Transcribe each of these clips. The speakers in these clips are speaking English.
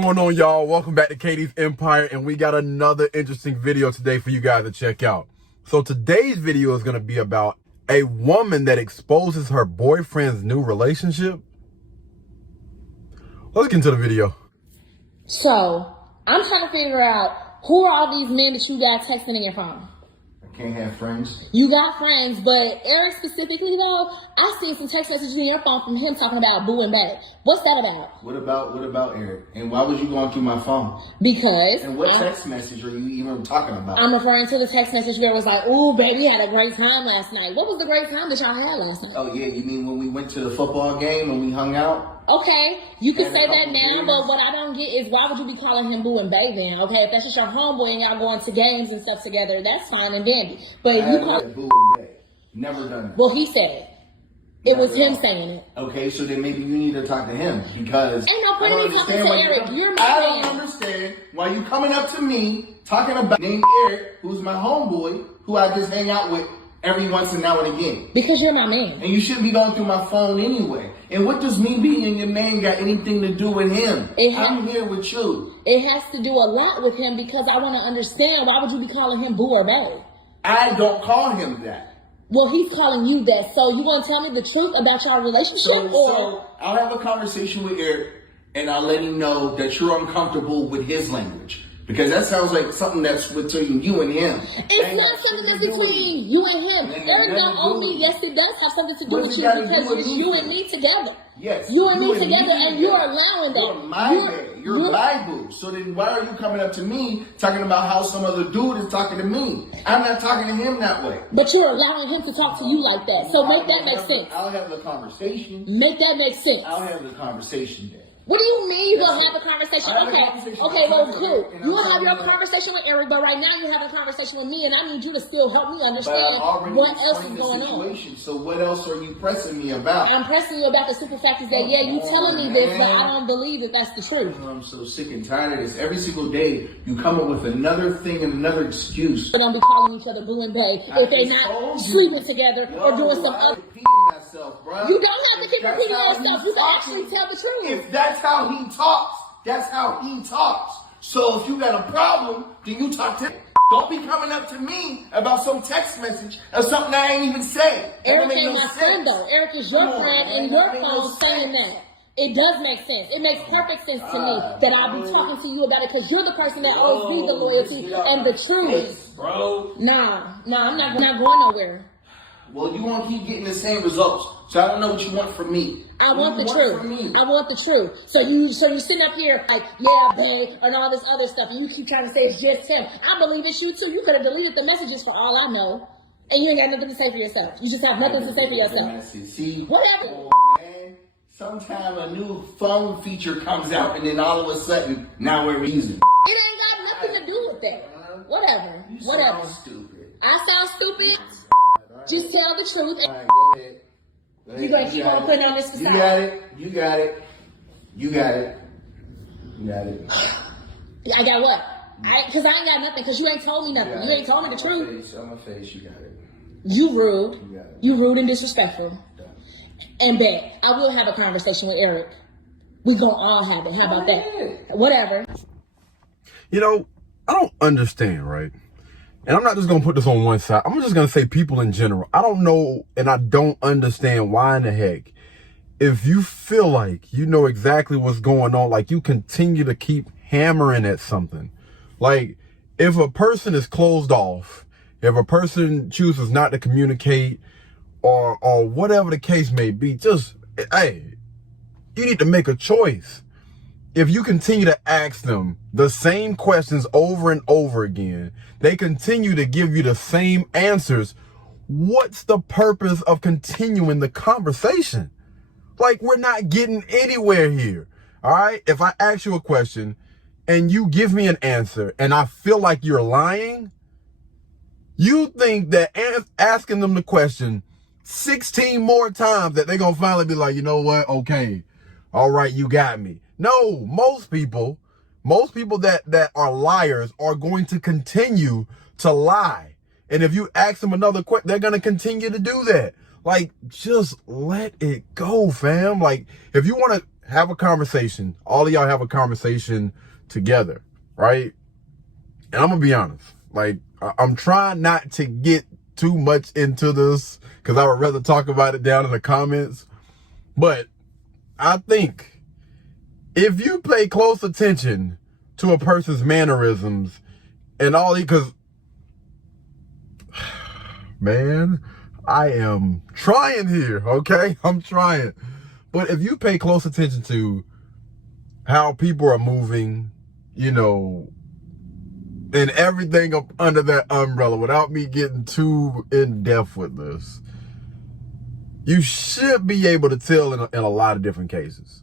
What's going on, y'all? Welcome back to Katie's Empire, and we got another interesting video today for you guys to check out. So today's video is going to be about a woman that exposes her boyfriend's new relationship. Let's get into the video. So I'm trying to figure out who are all these men that you got texting in your phone. Can't have friends. You got friends, but Eric specifically though, I seen some text messages in your phone from him talking about boo and bae. What's that about? What about Eric? And why was you going through my phone? Because. And what text message are you even talking about? I'm referring to the text message where it was like, "Ooh, baby, had a great time last night." What was the great time that y'all had last night? Oh yeah, you mean when we went to the football game and we hung out? Okay, you can say that now, but what I don't get is why would you be calling him boo and bae then? Okay, if that's just your homeboy and y'all going to games and stuff together, that's fine and dandy. But you call boo and bae. Never done it. Well, he said it. It was him saying it. Okay, so then maybe you need to talk to him because ain't no point in me talking to Eric. You're my I man. don't understand why you coming up to me talking about named Eric, who's my homeboy, who I just hang out with every once and now and again. Because you're my man. And you shouldn't be going through my phone anyway. And what does me being your man got anything to do with him? I'm here with you. It has to do a lot with him because I want to understand why would you be calling him boo or bae? I don't call him that. Well, he's calling you that. So you want to tell me the truth about your relationship? So I'll have a conversation with Eric and I'll let him know that you're uncomfortable with his language. Because that sounds like something that's between you and him. It's not something that's between you and him. Eric don't owe me. Yes, it does have something to do with you because it's you and me together. Yes. You and me together, and you're allowing that. You're my man. You're my boo. So then why are you coming up to me talking about how some other dude is talking to me? I'm not talking to him that way. But you're allowing him to talk to you like that. So make that make sense. I'll have the conversation. Make that make sense. I'll have the conversation then. What do you mean you're going to have a conversation? Okay, well, cool. You will have your conversation with Eric, but right now you're having a conversation with me, and I need you to still help me understand what else is going on. So what else are you pressing me about? I'm pressing you about the super fact is that, yeah, you telling me this, but I don't believe that that's the truth. I'm so sick and tired of this. Every single day, you come up with another thing and another excuse. We're going to be calling each other boo and bae if they're not sleeping together or doing some other. Myself, bro. You don't have to keep repeating yourself. You can actually tell the truth. If that's how he talks, that's how he talks. So if you got a problem, then you talk to him. Don't be coming up to me about some text message or something I ain't even say. Eric ain't my friend though. Eric is your friend and your phone saying that. It does make sense. It makes perfect sense to me that I'll be talking to you about it because you're the person that owes me the loyalty and the truth. Bro. Nah, I'm not going nowhere. Well, you won't keep getting the same results. So I don't know what you want from me. I want the truth. I want the truth. So you sitting up here like, yeah, babe, and all this other stuff, and you keep trying to say it's just him. I believe it's you too. You could have deleted the messages for all I know, and you ain't got nothing to say for yourself. You just have nothing to say for yourself. See, whatever. Oh, man. Sometime a new phone feature comes out, and then all of a sudden, now we're using it. It ain't got nothing to do with that. Whatever. You Whatever. sound stupid. I sound stupid. Just tell the truth. All right, go ahead. You gonna keep on putting on this facade. You got it. I got what? Because I ain't got nothing. Because you ain't told me nothing. You ain't told me the truth. On my face, you got it. You rude. You rude and disrespectful. And bet I will have a conversation with Eric. We gonna all have it. How about that? Whatever. You know, I don't understand, right? And I'm not just going to put this on one side. I'm just going to say people in general. I don't know and I don't understand why in the heck, if you feel like you know exactly what's going on, like you continue to keep hammering at something. Like if a person is closed off, if a person chooses not to communicate or whatever the case may be, just, hey, you need to make a choice. If you continue to ask them the same questions over and over again, they continue to give you the same answers. What's the purpose of continuing the conversation? Like, we're not getting anywhere here. All right. If I ask you a question and you give me an answer and I feel like you're lying, you think that asking them the question 16 more times that they're going to finally be like, you know what? Okay. All right. You got me. No, most people that are liars are going to continue to lie. And if you ask them another question, they're going to continue to do that. Like, just let it go, fam. Like, if you want to, have a conversation. All of y'all have a conversation together, right? And I'm gonna be honest, like, I'm trying not to get too much into this because I would rather talk about it down in the comments. But I think if you pay close attention to a person's mannerisms and all, because, man, I am trying here, okay? I'm trying. But if you pay close attention to how people are moving, you know, and everything up under that umbrella, without me getting too in depth with this, you should be able to tell in a lot of different cases.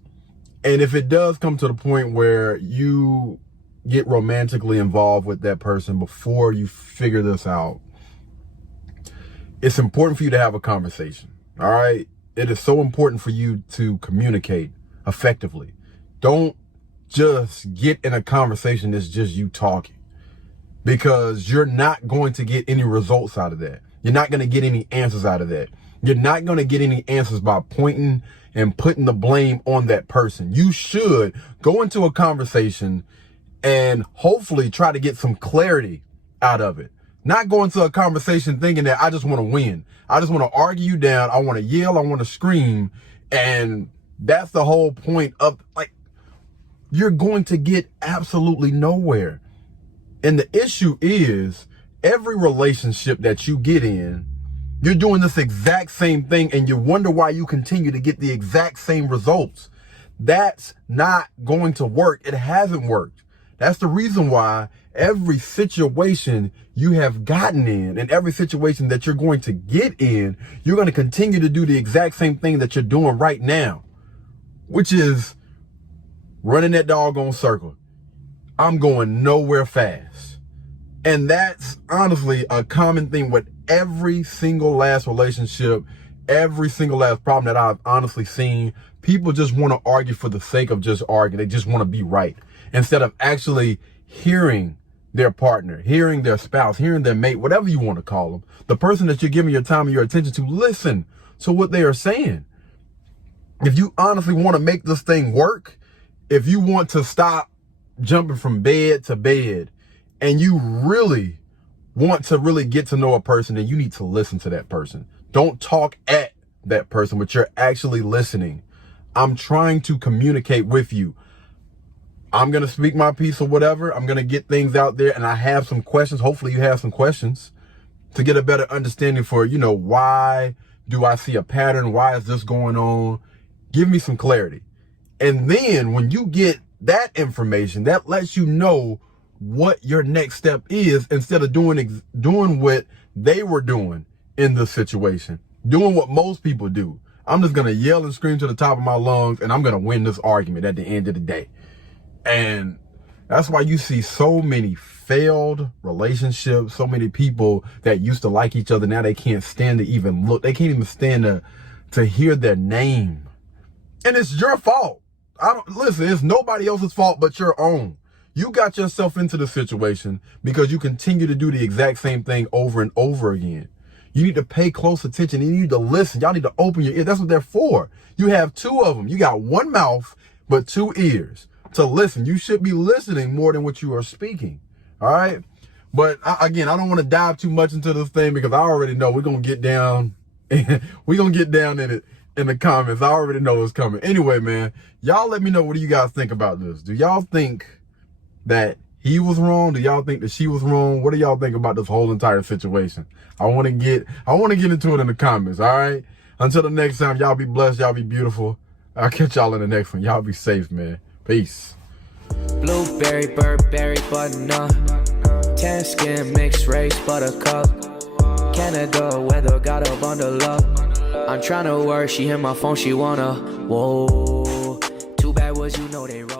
And if it does come to the point where you get romantically involved with that person before you figure this out, it's important for you to have a conversation, all right? It is so important for you to communicate effectively. Don't just get in a conversation that's just you talking, because you're not going to get any results out of that. You're not going to get any answers out of that. You're not going to get any answers by pointing and putting the blame on that person. You should go into a conversation and hopefully try to get some clarity out of it. Not go into a conversation thinking that I just want to win. I just want to argue you down. I want to yell. I want to scream. And that's the whole point of, like, you're going to get absolutely nowhere. And the issue is, every relationship that you get in, you're doing this exact same thing and you wonder why you continue to get the exact same results. That's not going to work. It hasn't worked. That's the reason why every situation you have gotten in and every situation that you're going to get in, you're going to continue to do the exact same thing that you're doing right now, which is running that doggone circle. I'm going nowhere fast. And that's honestly a common thing with every single last relationship, every single last problem that I've honestly seen. People just want to argue for the sake of just arguing. They just want to be right instead of actually hearing their partner, hearing their spouse, hearing their mate, whatever you want to call them, the person that you're giving your time and your attention to. Listen to what they are saying. If you honestly want to make this thing work, if you want to stop jumping from bed to bed, and you really want to really get to know a person, then you need to listen to that person. Don't talk at that person, but you're actually listening. I'm trying to communicate with you. I'm going to speak my piece or whatever. I'm going to get things out there, and I have some questions. Hopefully you have some questions to get a better understanding for, you know, why do I see a pattern? Why is this going on? Give me some clarity. And then when you get that information, that lets you know what your next step is, instead of doing what they were doing in this situation, doing what most people do. I'm just going to yell and scream to the top of my lungs, and I'm going to win this argument at the end of the day. And that's why you see so many failed relationships, so many people that used to like each other, now they can't stand to even look. They can't even stand to hear their name. And it's your fault. Listen, it's nobody else's fault but your own. You got yourself into the situation because you continue to do the exact same thing over and over again. You need to pay close attention. You need to listen. Y'all need to open your ears. That's what they're for. You have two of them. You got one mouth, but two ears to listen. You should be listening more than what you are speaking. All right. But again, I don't want to dive too much into this thing because I already know we're going to get down. We're going to get down in it in the comments. I already know it's coming. Anyway, man, y'all let me know, what do you guys think about this? Do y'all think that he was wrong? Do y'all think that she was wrong? What do y'all think about this whole entire situation? I want to get into it in the comments. All right. Until the next time, y'all be blessed. Y'all be beautiful. I'll catch y'all in the next one. Y'all be safe, man. Peace. Blueberry, Burberry, button-up, tan skin, mixed race, buttercup, Canada weather, got a bundle up. I'm tryna work, she hit my phone, she wanna, whoa. Too bad was, you know they wrong.